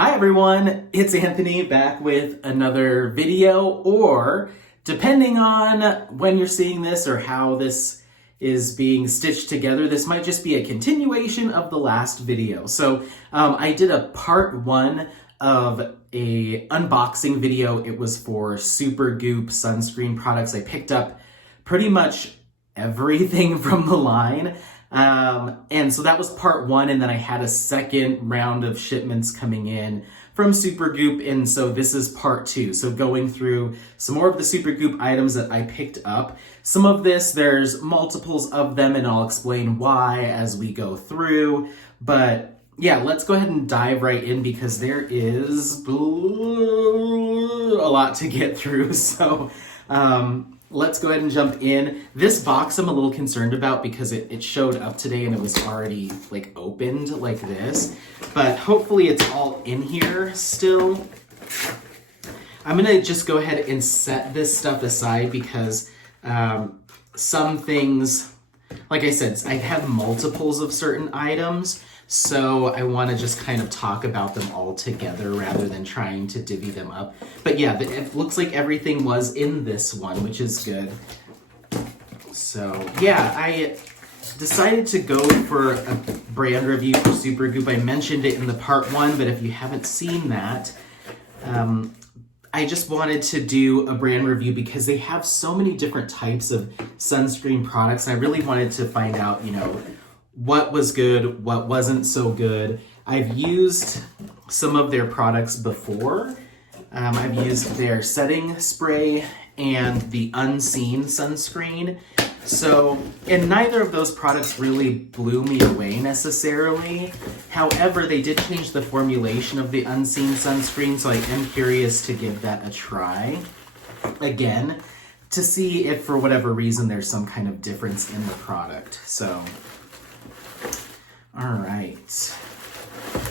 Hi everyone, it's Anthony back with another video, or depending on when you're seeing this or how this is being stitched together, this might just be a continuation of the last video. So I did a part one of a unboxing video. It was for Supergoop sunscreen products. I picked up pretty much everything from the line. And so that was part one, and then I had a second round of shipments coming in from Supergoop, and so this is part two. So going through some more of the Supergoop items that I picked up. Some of this, there's multiples of them, and I'll explain why as we go through. But yeah, let's go ahead and dive right in because there is a lot to get through. So, let's go ahead and jump in. This box I'm a little concerned about because it showed up today and it was already like opened like this, but hopefully it's all in here still. I'm gonna just go ahead and set this stuff aside because some things, like I said, I have multiples of certain items, so I want to just kind of talk about them all together rather than trying to divvy them up. But yeah, it looks like everything was in this one, which is good. So yeah, I decided to go for a brand review for Supergoop. I mentioned it in the part one, but if you haven't seen that, I just wanted to do a brand review because they have so many different types of sunscreen products. I really wanted to find out, you know, what was good, what wasn't so good. I've used some of their products before. I've used their setting spray and the Unseen sunscreen. So, and neither of those products really blew me away necessarily. However, they did change the formulation of the Unseen sunscreen, so I am curious to give that a try again to see if for whatever reason there's some kind of difference in the product. So, all right.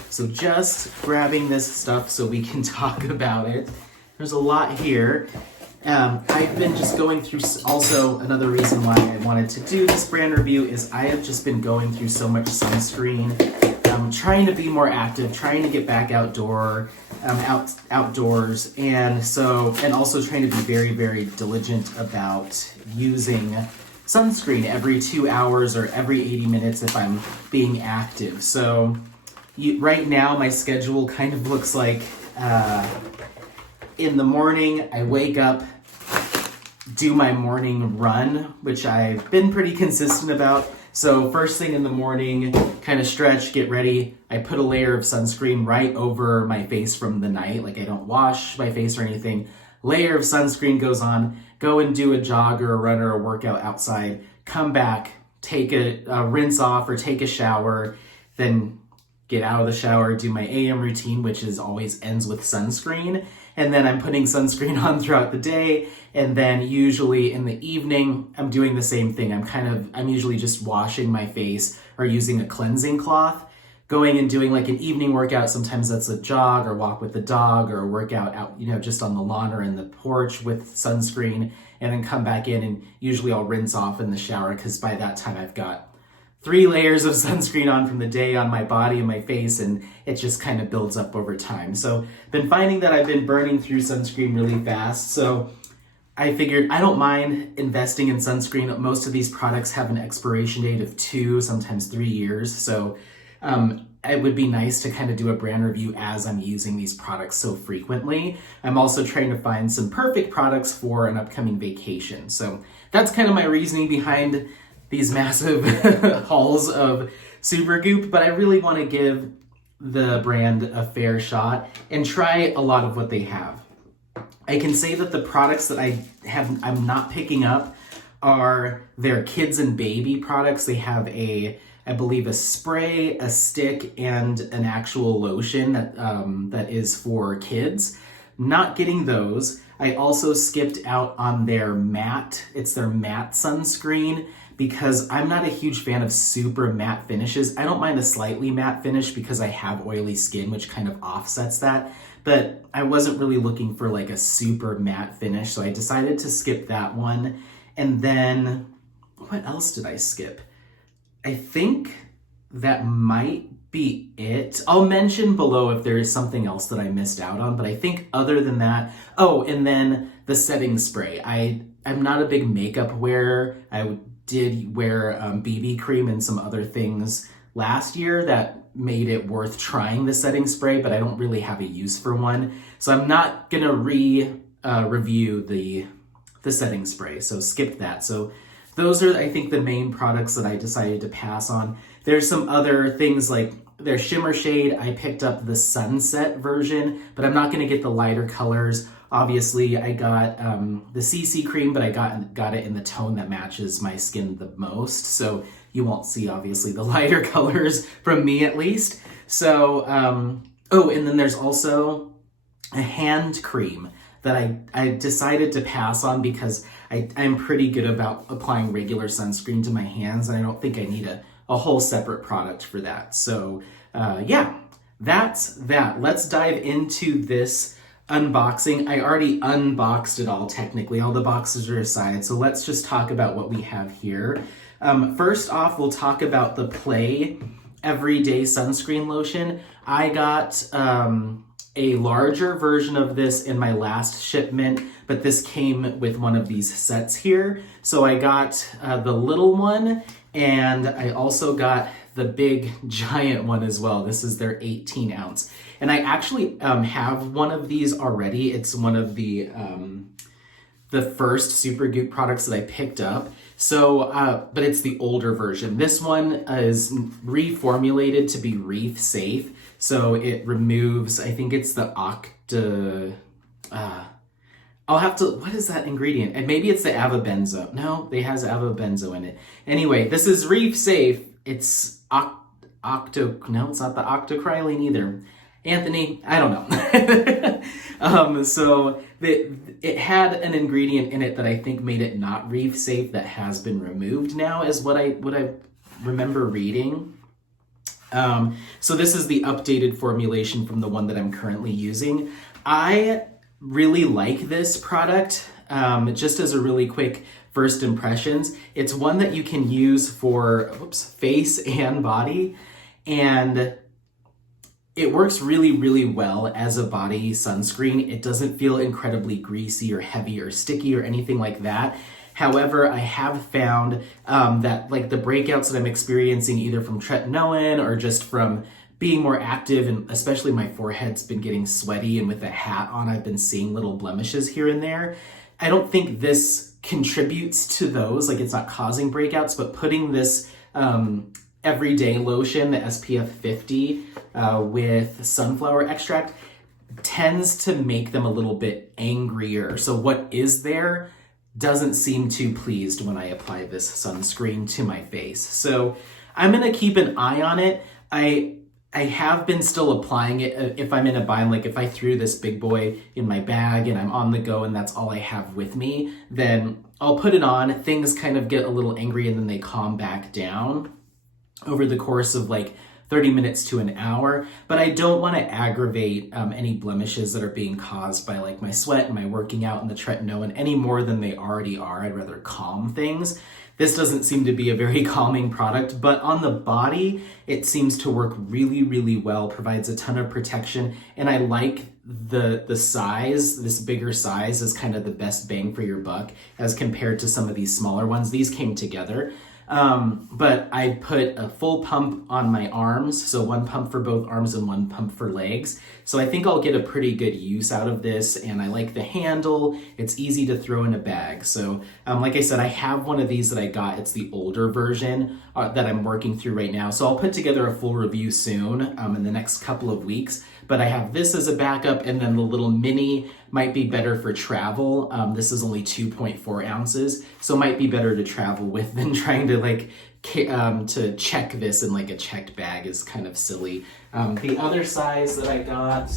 So just grabbing this stuff so we can talk about it. There's a lot here. I've been just going through, also another reason why I wanted to do this brand review is I have just been going through so much sunscreen. Trying to be more active, trying to get back outdoors, and also trying to be very, very diligent about using sunscreen every 2 hours or every 80 minutes if I'm being active. So right now my schedule kind of looks like in the morning I wake up, do my morning run, which I've been pretty consistent about. So first thing in the morning, kind of stretch, get ready. I put a layer of sunscreen right over my face from the night. Like I don't wash my face or anything. Layer of sunscreen goes on, go and do a jog or a run or a workout outside, come back, take a rinse off or take a shower, then get out of the shower, do my AM routine, which is always ends with sunscreen. And then I'm putting sunscreen on throughout the day. And then usually in the evening, I'm doing the same thing. I'm usually just washing my face or using a cleansing cloth, going and doing like an evening workout. Sometimes that's a jog or walk with the dog or a workout out, you know, just on the lawn or in the porch with sunscreen, and then come back in and usually I'll rinse off in the shower because by that time I've got 3 layers of sunscreen on from the day on my body and my face, and it just kind of builds up over time. So been finding that I've been burning through sunscreen really fast. So I figured I don't mind investing in sunscreen. Most of these products have an expiration date of 2, sometimes 3 years. So it would be nice to kind of do a brand review as I'm using these products so frequently. I'm also trying to find some perfect products for an upcoming vacation. So that's kind of my reasoning behind these massive hauls of Supergoop, but I really want to give the brand a fair shot and try a lot of what they have. I can say that the products that I'm not picking up are their kids and baby products. They have I believe a spray, a stick, and an actual lotion that is for kids. Not getting those. I also skipped out on their matte. It's their matte sunscreen because I'm not a huge fan of super matte finishes. I don't mind a slightly matte finish because I have oily skin, which kind of offsets that. But I wasn't really looking for like a super matte finish, so I decided to skip that one. And then, what else did I skip? I think that might be it. I'll mention below if there is something else that I missed out on, but I think other than that, oh, and then the setting spray. I'm not a big makeup wearer. I did wear BB cream and some other things last year that made it worth trying the setting spray, but I don't really have a use for one. So I'm not gonna review the setting spray, so skip that. So those are, I think, the main products that I decided to pass on. There's some other things like their shimmer shade. I picked up the sunset version, but I'm not gonna get the lighter colors. Obviously, I got the CC cream, but I got it in the tone that matches my skin the most. So you won't see, obviously, the lighter colors from me, at least. So, oh, and then there's also a hand cream that I decided to pass on because I'm pretty good about applying regular sunscreen to my hands, and I don't think I need a whole separate product for that. So, yeah, that's that. Let's dive into this unboxing. I already unboxed it all, technically. All the boxes are aside, so let's just talk about what we have here. First off, we'll talk about the Play Everyday Sunscreen Lotion. I got a larger version of this in my last shipment, but this came with one of these sets here. So I got the little one, and I also got the big giant one as well. This is their 18 ounce. And I actually have one of these already. It's one of the first Supergoop products that I picked up. So, but it's the older version. This one is reformulated to be wreath safe. So it removes, I think it's the I'll have to, what is that ingredient? And maybe it's the avabenzo. No, it has avabenzo in it. Anyway, this is wreath safe. It's no, it's not the octocrylene either. Anthony, I don't know. So it had an ingredient in it that I think made it not wreath safe that has been removed now, is what I remember reading. So this is the updated formulation from the one that I'm currently using. I really like this product. Just as a really quick first impressions, it's one that you can use for face and body, and it works really, really well as a body sunscreen. It doesn't feel incredibly greasy or heavy or sticky or anything like that. However, I have found that like the breakouts that I'm experiencing either from tretinoin or just from being more active, and especially my forehead's been getting sweaty, and with the hat on, I've been seeing little blemishes here and there. I don't think this contributes to those, like it's not causing breakouts, but putting this everyday lotion, the SPF 50 with sunflower extract, tends to make them a little bit angrier. So what is there doesn't seem too pleased when I apply this sunscreen to my face. So I'm gonna keep an eye on it. I have been still applying it if I'm in a bind, like if I threw this big boy in my bag and I'm on the go and that's all I have with me, then I'll put it on. Things kind of get a little angry and then they calm back down over the course of like 30 minutes to an hour, but I don't want to aggravate any blemishes that are being caused by like my sweat and my working out and the tretinoin any more than they already are. I'd rather calm things. This doesn't seem to be a very calming product, but on the body, it seems to work really, really well, provides a ton of protection, and I like the size. This bigger size is kind of the best bang for your buck as compared to some of these smaller ones. These came together. But I put a full pump on my arms, so one pump for both arms and one pump for legs. So I think I'll get a pretty good use out of this, and I like the handle. It's easy to throw in a bag. So like I said, I have one of these that I got. It's the older version that I'm working through right now. So I'll put together a full review soon in the next couple of weeks. But I have this as a backup, and then the little mini might be better for travel. This is only 2.4 ounces, so might be better to travel with than trying to like to check this in like a checked bag is kind of silly. The other size that I got,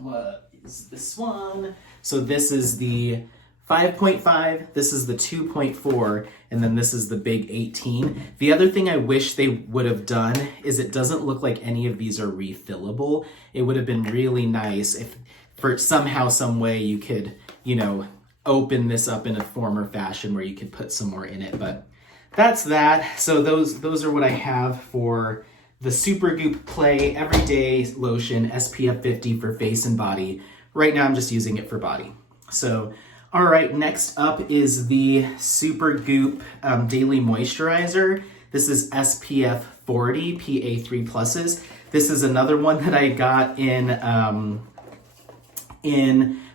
what is this one? So this is the 5.5, this is the 2.4, and then this is the big 18. The other thing I wish they would have done is it doesn't look like any of these are refillable. It would have been really nice if for somehow, some way you could, you know, open this up in a form or fashion where you could put some more in it, but that's that. So those are what I have for the Supergoop Play Everyday Lotion SPF 50 for face and body. Right now I'm just using it for body. So, all right, next up is the Supergoop Daily Moisturizer. This is SPF 40 PA3 pluses. This is another one that I got in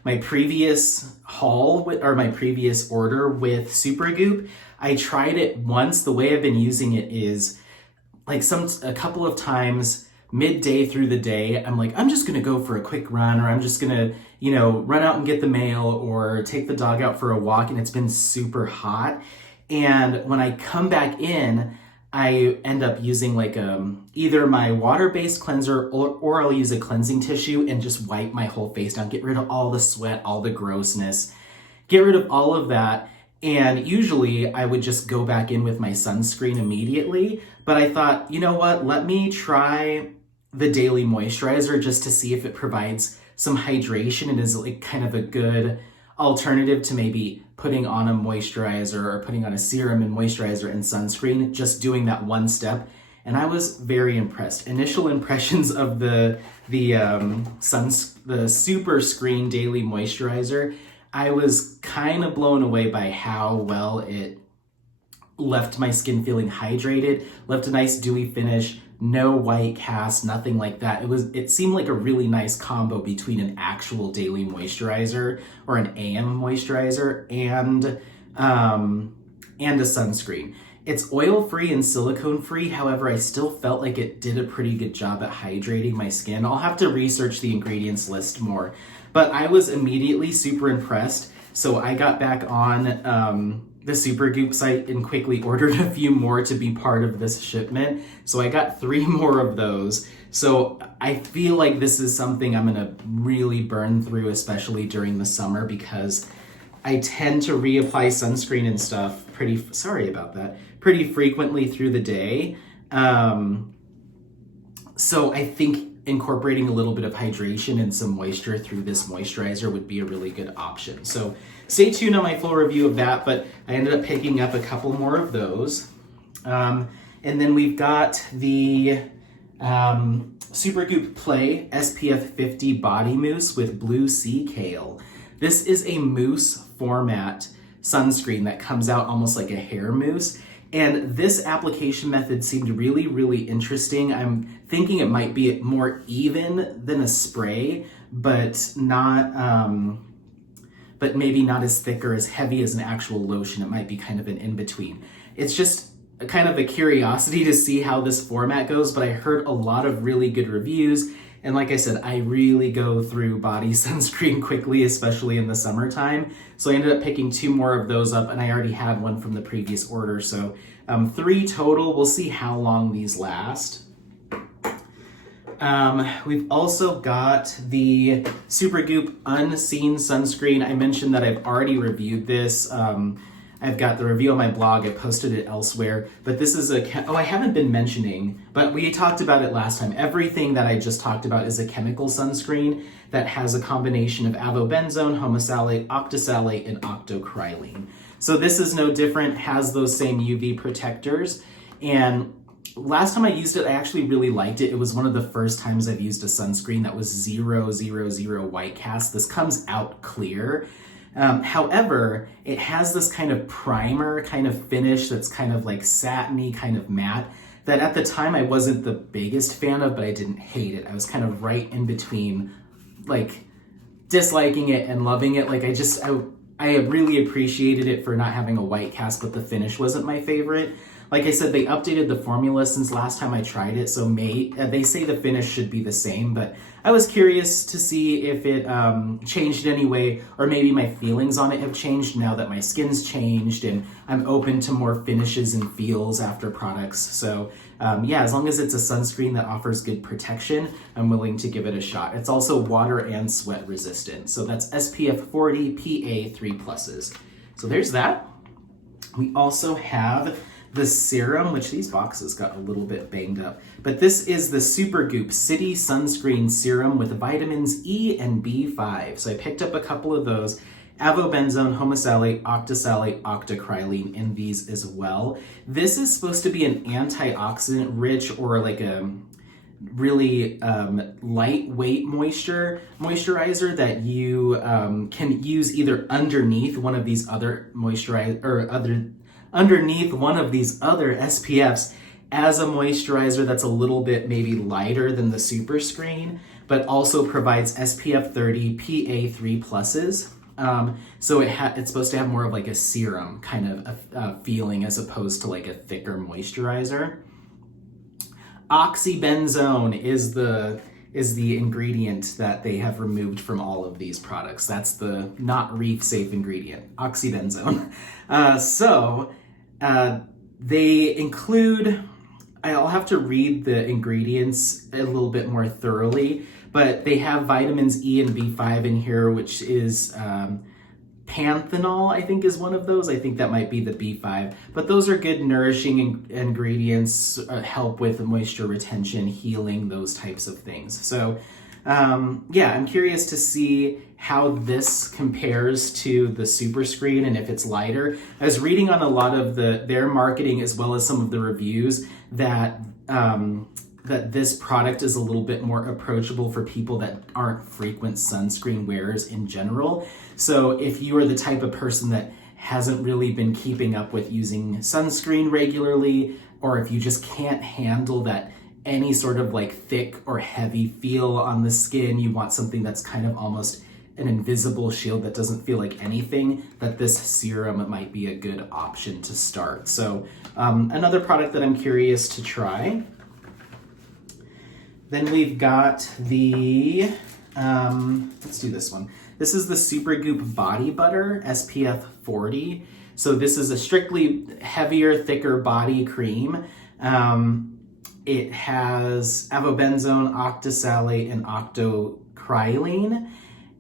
my previous haul or my previous order with Supergoop. I tried it once. The way I've been using it is like a couple of times midday through the day, I'm like, I'm just gonna go for a quick run, or I'm just gonna, run out and get the mail or take the dog out for a walk, and it's been super hot. And when I come back in, I end up using like either my water-based cleanser or I'll use a cleansing tissue and just wipe my whole face down, get rid of all the sweat, all the grossness, get rid of all of that. And usually I would just go back in with my sunscreen immediately, but I thought, you know what, let me try the daily moisturizer just to see if it provides some hydration and is like kind of a good alternative to maybe putting on a moisturizer or putting on a serum and moisturizer and sunscreen, just doing that one step. And I was very impressed. Initial impressions of the Super Screen Daily Moisturizer, I was kind of blown away by how well it left my skin feeling hydrated, left a nice dewy finish, no white cast, nothing like that. It seemed like a really nice combo between an actual daily moisturizer or an AM moisturizer and a sunscreen. It's oil-free and silicone-free. However, I still felt like it did a pretty good job at hydrating my skin. I'll have to research the ingredients list more, but I was immediately super impressed. So I got back on the Supergoop site and quickly ordered a few more to be part of this shipment. So I got 3 more of those. So I feel like this is something I'm gonna really burn through, especially during the summer, because I tend to reapply sunscreen and stuff pretty frequently through the day. So I think incorporating a little bit of hydration and some moisture through this moisturizer would be a really good option. So stay tuned on my full review of that, but I ended up picking up a couple more of those. And then we've got the Supergoop Play SPF 50 Body Mousse with Blue Sea Kale. This is a mousse format sunscreen that comes out almost like a hair mousse. And this application method seemed really, really interesting. I'm thinking it might be more even than a spray, but maybe not as thick or as heavy as an actual lotion. It might be kind of an in-between. It's just kind of a curiosity to see how this format goes, but I heard a lot of really good reviews. And like I said, I really go through body sunscreen quickly, especially in the summertime. So I ended up picking 2 more of those up, and I already had one from the previous order. So 3 total. We'll see how long these last. We've also got the Supergoop Unseen Sunscreen. I mentioned that I've already reviewed this. I've got the review on my blog. I posted it elsewhere, but this is I haven't been mentioning, but we talked about it last time. Everything that I just talked about is a chemical sunscreen that has a combination of avobenzone, homosalate, octosalate, and octocrylene. So this is no different, has those same UV protectors. And last time I used it, I actually really liked it. It was one of the first times I've used a sunscreen that was 000 white cast. This comes out clear. However, it has this kind of primer kind of finish that's kind of like satiny, kind of matte, that at the time I wasn't the biggest fan of, but I didn't hate it. I was kind of right in between, like, disliking it and loving it. Like, I really appreciated it for not having a white cast, but the finish wasn't my favorite. Like I said, they updated the formula since last time I tried it, so they say the finish should be the same, but I was curious to see if it changed in any way, or maybe my feelings on it have changed now that my skin's changed and I'm open to more finishes and feels after products. So yeah, as long as it's a sunscreen that offers good protection, I'm willing to give it a shot. It's also water and sweat resistant. So that's SPF 40 PA 3+. So there's that. We also have the Serum, which these boxes got a little bit banged up, but this is the Supergoop City Sunscreen Serum with vitamins E and B5. So I picked up a couple of those, avobenzone, homosalate, octisalate, octocrylene in these as well. This is supposed to be an antioxidant rich or like a really lightweight moisturizer that you can use either underneath one of these other underneath one of these other SPFs as a moisturizer that's a little bit maybe lighter than the Super Screen, but also provides SPF 30 PA3 pluses. So it's supposed to have more of like a serum kind of feeling as opposed to like a thicker moisturizer. Oxybenzone is the ingredient that they have removed from all of these products. That's the not reef safe ingredient, oxybenzone. They include, I'll have to read the ingredients a little bit more thoroughly, but they have vitamins E and B5 in here, which is panthenol, I think is one of those. I think that might be the B5, but those are good nourishing ingredients, help with moisture retention, healing, those types of things. So yeah, I'm curious to see how this compares to the Super Screen and if it's lighter. I was reading on a lot of their marketing as well as some of the reviews that that this product is a little bit more approachable for people that aren't frequent sunscreen wearers in general. So if you are the type of person that hasn't really been keeping up with using sunscreen regularly, or if you just can't handle that any sort of like thick or heavy feel on the skin, you want something that's kind of almost an invisible shield that doesn't feel like anything, that this serum might be a good option to start. So another product that I'm curious to try. Then we've got the, let's do this one. This is the Supergoop Body Butter SPF 40. So this is a strictly heavier, thicker body cream. It has avobenzone, octisalate, and octocrylene.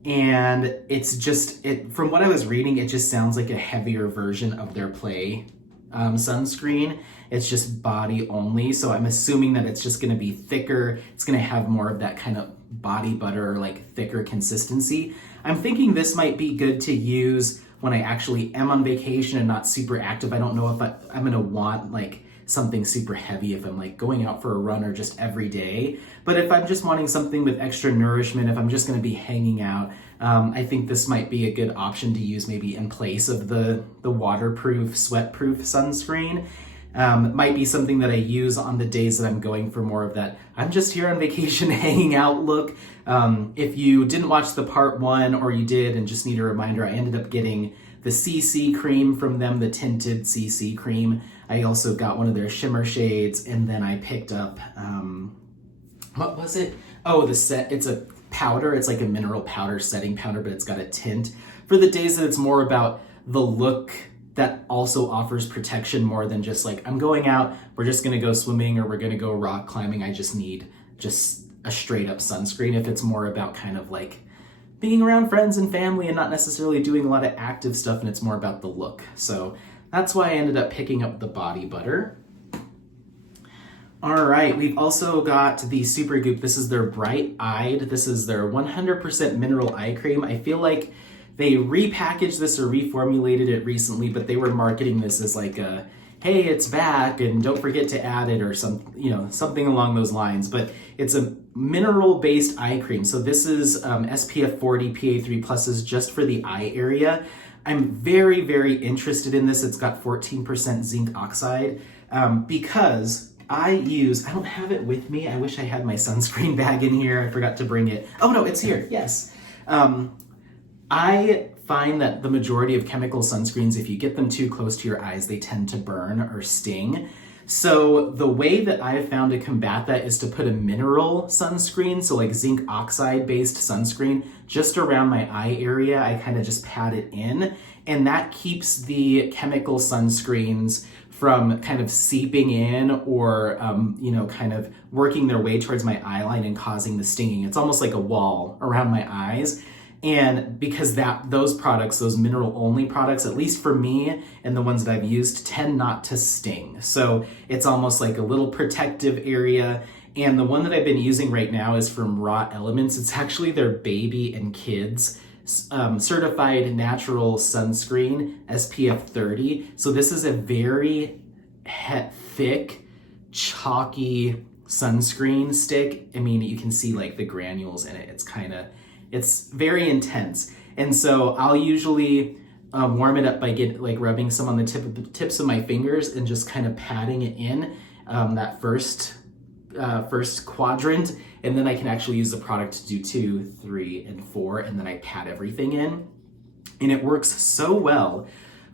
And it's just, from what I was reading, it just sounds like a heavier version of their Play sunscreen. It's just body only, so I'm assuming that it's just gonna be thicker. It's gonna have more of that kind of body butter, like thicker consistency. I'm thinking this might be good to use when I actually am on vacation and not super active. I don't know if I'm gonna want like something super heavy if I'm like going out for a run or just every day. But if I'm just wanting something with extra nourishment, if I'm just gonna be hanging out, I think this might be a good option to use maybe in place of the waterproof, sweat-proof sunscreen. Might be something that I use on the days that I'm going for more of that I'm just here on vacation hanging out look. If you didn't watch the part 1 or you did and just need a reminder, I ended up getting the CC cream from them, the tinted CC cream. I also got one of their shimmer shades, and then I picked up, what was it? Oh, it's a powder. It's like a mineral powder, setting powder, but it's got a tint. For the days that it's more about the look that also offers protection more than just like, I'm going out, we're just gonna go swimming or we're gonna go rock climbing. I just need just a straight up sunscreen. If it's more about kind of like being around friends and family and not necessarily doing a lot of active stuff, and it's more about the look. So that's why I ended up picking up the body butter. All right, we've also got the Supergoop. This is their Bright Eye. This is their 100% mineral eye cream. I feel like they repackaged this or reformulated it recently, but they were marketing this as like a, hey, it's back and don't forget to add it or something along those lines. But it's a mineral-based eye cream. So this is SPF 40 PA3 pluses just for the eye area. I'm very, very interested in this. It's got 14% zinc oxide because I don't have it with me. I wish I had my sunscreen bag in here. I forgot to bring it. Oh no, it's here, yes. I find that the majority of chemical sunscreens, if you get them too close to your eyes, they tend to burn or sting. So the way that I've found to combat that is to put a mineral sunscreen, so like zinc oxide based sunscreen, just around my eye area. I kind of just pat it in, and that keeps the chemical sunscreens from kind of seeping in or, kind of working their way towards my eye line and causing the stinging. It's almost like a wall around my eyes. And because those products, those mineral only products, at least for me and the ones that I've used, tend not to sting. So it's almost like a little protective area. And the one that I've been using right now is from Raw Elements. It's actually their baby and kids certified natural sunscreen SPF 30. So this is a very thick, chalky sunscreen stick. I mean, you can see like the granules in it. It's very intense. And so I'll usually warm it up by rubbing some on the tips of my fingers and just kind of patting it in that first quadrant, and then I can actually use the product to do 2, 3, and 4, and then I pat everything in. And it works so well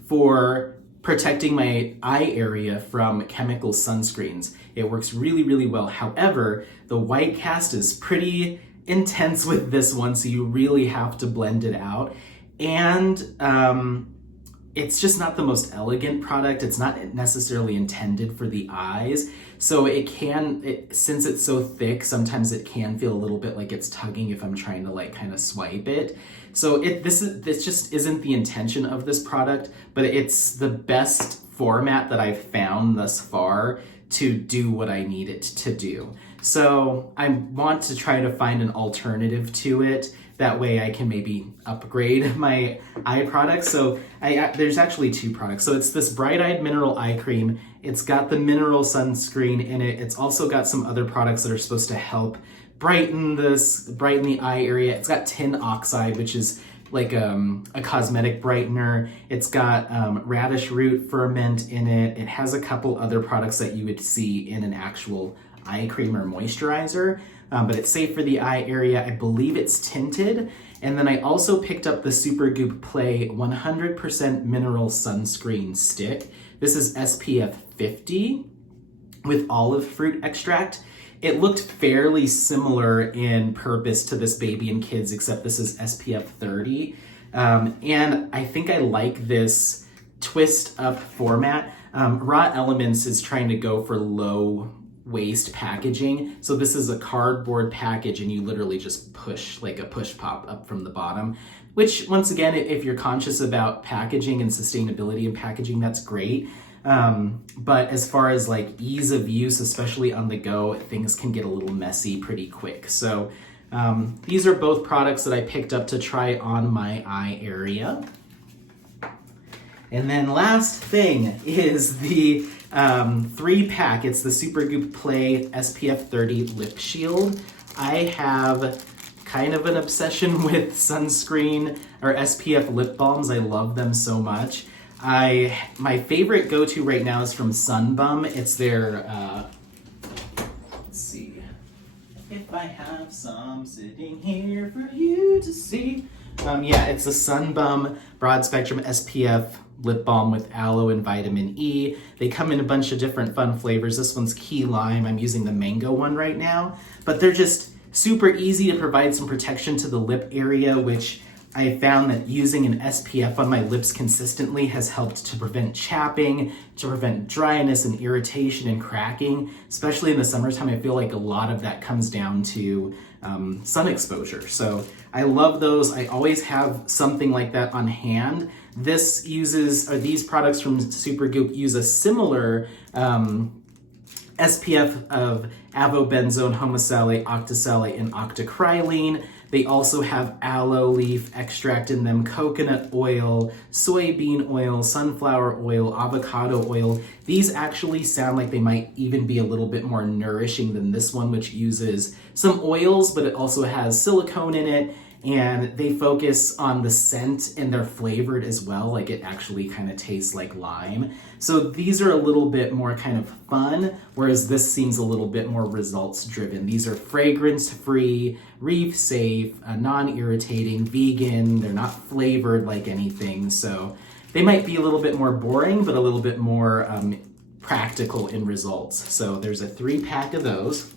for protecting my eye area from chemical sunscreens. It works really, really well. However, the white cast is pretty intense with this one, so you really have to blend it out. And it's just not the most elegant product. It's not necessarily intended for the eyes. So since it's so thick, sometimes it can feel a little bit like it's tugging if I'm trying to like kind of swipe it. So this just isn't the intention of this product, but it's the best format that I've found thus far to do what I need it to do. So I want to try to find an alternative to it. That way I can maybe upgrade my eye products. So there's actually 2 products. So it's this Bright Eye Mineral Eye Cream. It's got the mineral sunscreen in it. It's also got some other products that are supposed to help brighten the eye area. It's got tin oxide, which is like a cosmetic brightener. It's got radish root ferment in it. It has a couple other products that you would see in an actual eye cream or moisturizer. But it's safe for the eye area. I believe it's tinted. And then I also picked up the Supergoop Play 100% Mineral Sunscreen Stick. This is SPF 50 with olive fruit extract. It looked fairly similar in purpose to this baby and kids, except this is SPF 30. And I think I like this twist up format. Raw Elements is trying to go for low waste packaging. So this is a cardboard package and you literally just push like a push pop up from the bottom, which once again, if you're conscious about packaging and sustainability in packaging, that's great. But as far as like ease of use, especially on the go, things can get a little messy pretty quick. So these are both products that I picked up to try on my eye area. And then last thing is the 3-pack. It's the Supergoop Play SPF 30 Lip Shield. I have kind of an obsession with sunscreen or SPF lip balms. I love them so much. My favorite go-to right now is from Sunbum. It's their, let's see, if I have some sitting here for you to see. Yeah, it's the Sunbum Broad Spectrum SPF lip balm with aloe and vitamin E. They come in a bunch of different fun flavors. This one's key lime. I'm using the mango one right now, but they're just super easy to provide some protection to the lip area, which I found that using an SPF on my lips consistently has helped to prevent chapping, to prevent dryness and irritation and cracking. Especially in the summertime, I feel like a lot of that comes down to sun exposure. So I love those. I always have something like that on hand. These products from Supergoop use a similar SPF of avobenzone, homosalate, octisalate, and octocrylene. They also have aloe leaf extract in them, coconut oil, soybean oil, sunflower oil, avocado oil. These actually sound like they might even be a little bit more nourishing than this one, which uses some oils, but it also has silicone in it. And they focus on the scent and they're flavored as well, like it actually kind of tastes like lime. So these are a little bit more kind of fun, whereas this seems a little bit more results driven. These are fragrance free, reef safe, non-irritating, vegan. They're not flavored like anything. So they might be a little bit more boring, but a little bit more practical in results. So there's a 3-pack of those.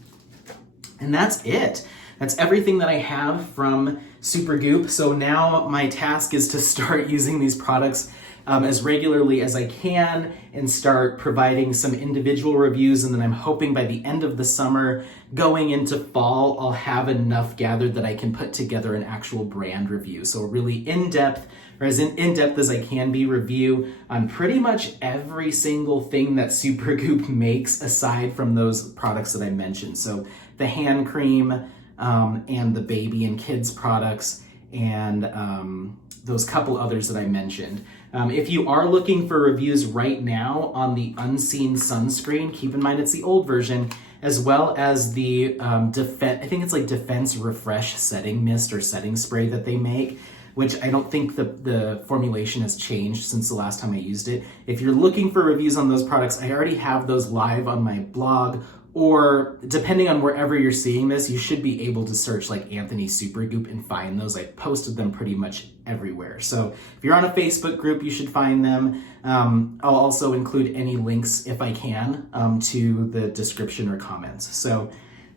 And that's it. That's everything that I have from Supergoop. So now my task is to start using these products as regularly as I can and start providing some individual reviews. And then I'm hoping by the end of the summer, going into fall, I'll have enough gathered that I can put together an actual brand review. So a really in-depth, or as in-depth as I can be, review on pretty much every single thing that Supergoop makes aside from those products that I mentioned. So the hand cream, and the baby and kids products, and those couple others that I mentioned. If you are looking for reviews right now on the Unseen Sunscreen, keep in mind it's the old version, as well as the I think it's like Defense Refresh Setting Mist or Setting Spray that they make, which I don't think the formulation has changed since the last time I used it. If you're looking for reviews on those products, I already have those live on my blog, or depending on wherever you're seeing this, you should be able to search like Anthony Supergoop and find those. I posted them pretty much everywhere. So if you're on a Facebook group, you should find them. I'll also include any links, if I can, to the description or comments. So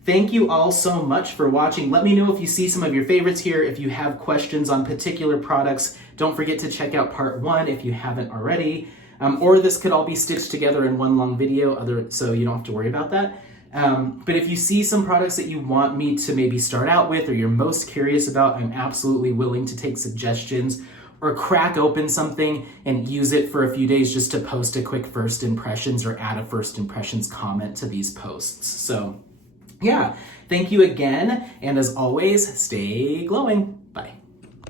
thank you all so much for watching. Let me know if you see some of your favorites here. If you have questions on particular products, don't forget to check out part 1 if you haven't already. Or this could all be stitched together in one long video, so you don't have to worry about that. But if you see some products that you want me to maybe start out with or you're most curious about, I'm absolutely willing to take suggestions or crack open something and use it for a few days just to post a quick first impressions or add a first impressions comment to these posts. So yeah, thank you again. And as always, stay glowing. Bye.